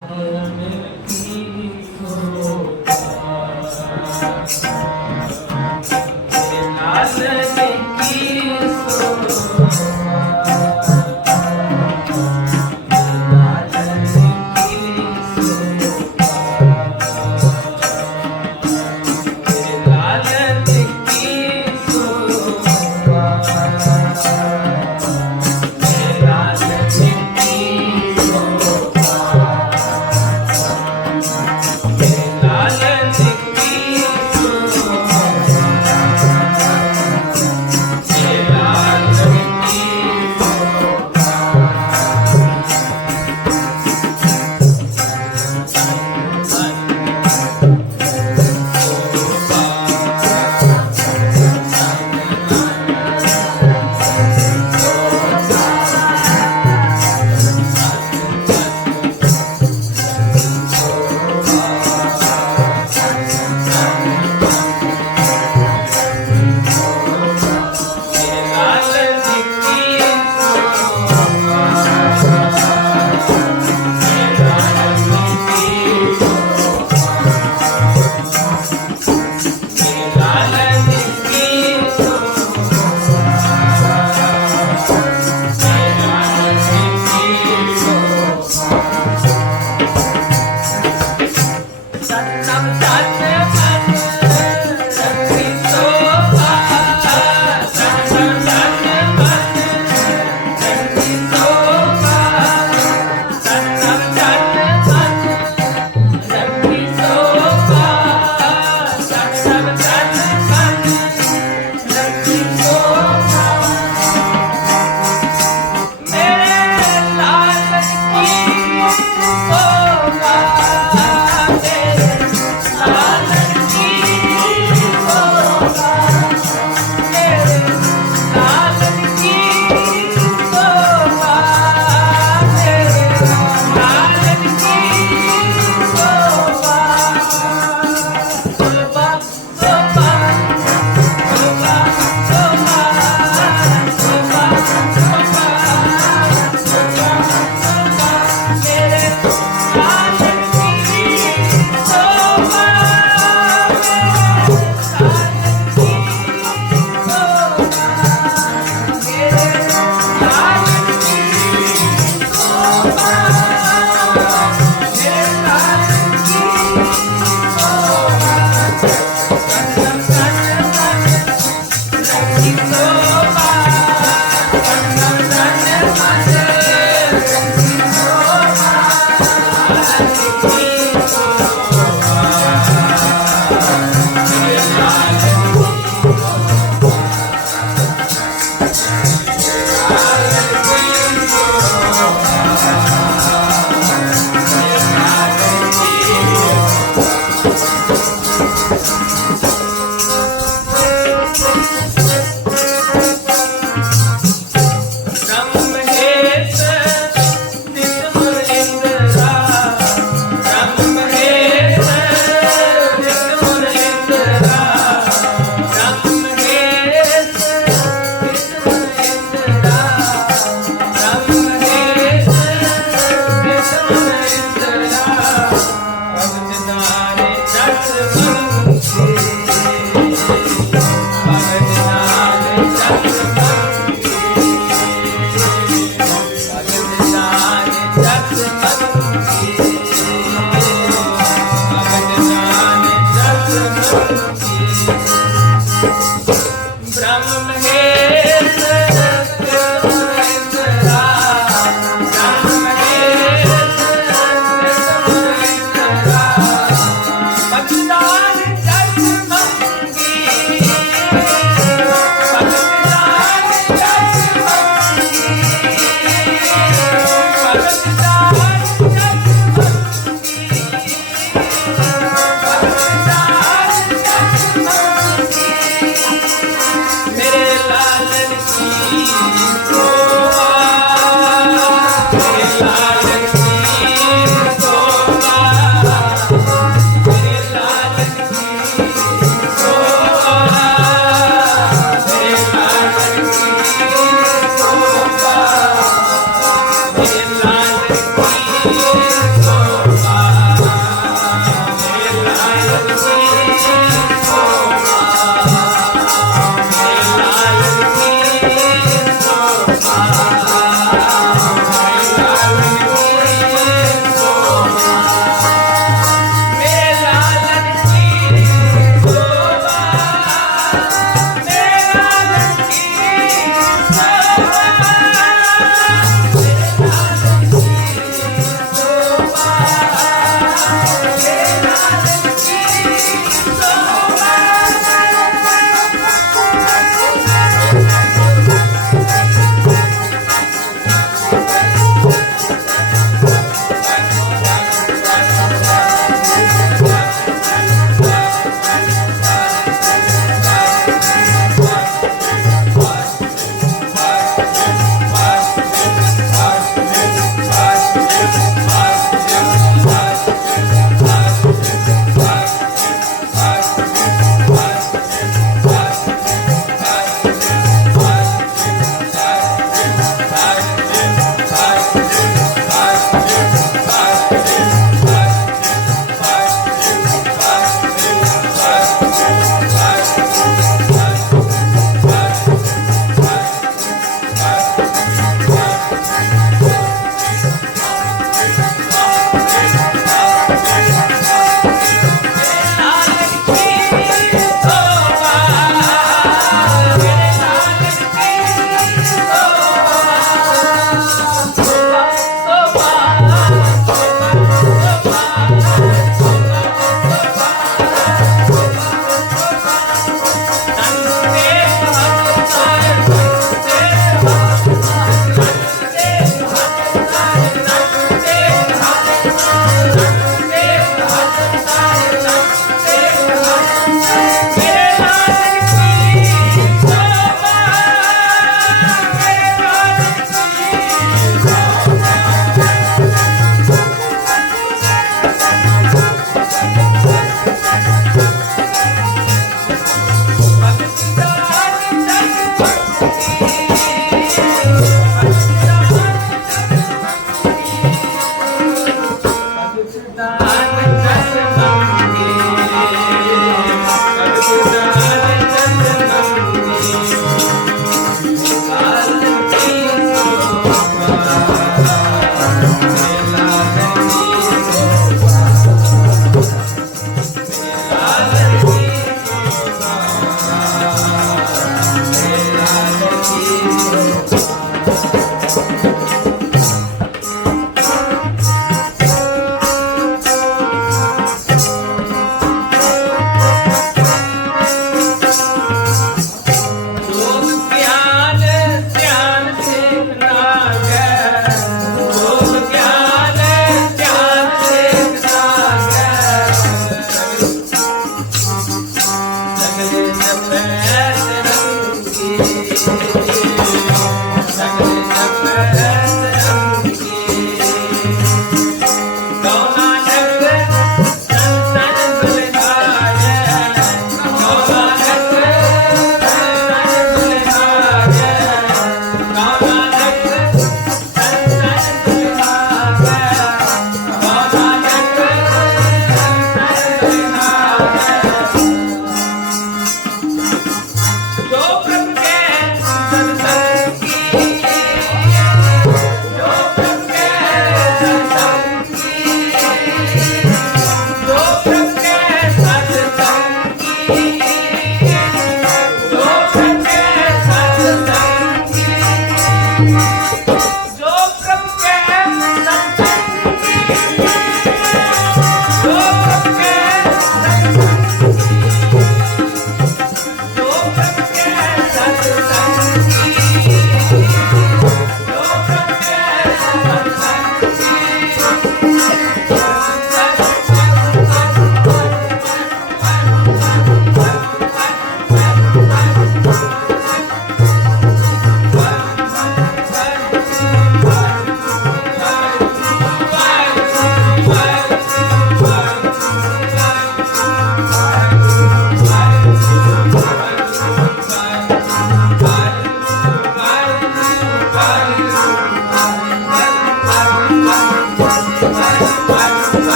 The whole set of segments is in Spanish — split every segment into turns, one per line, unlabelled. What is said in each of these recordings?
Adelante.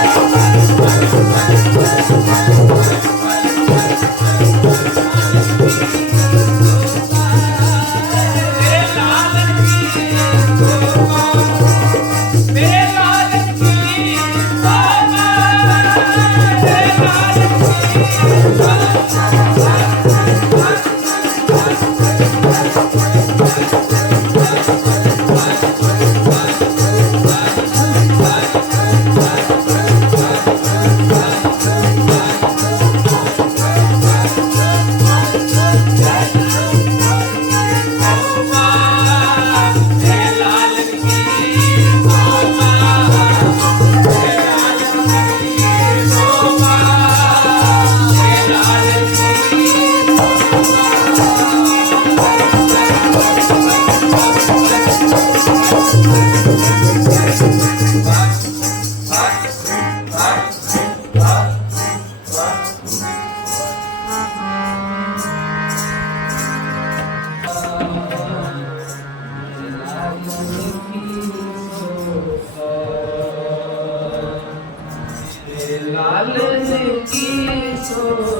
Thank you. কিছু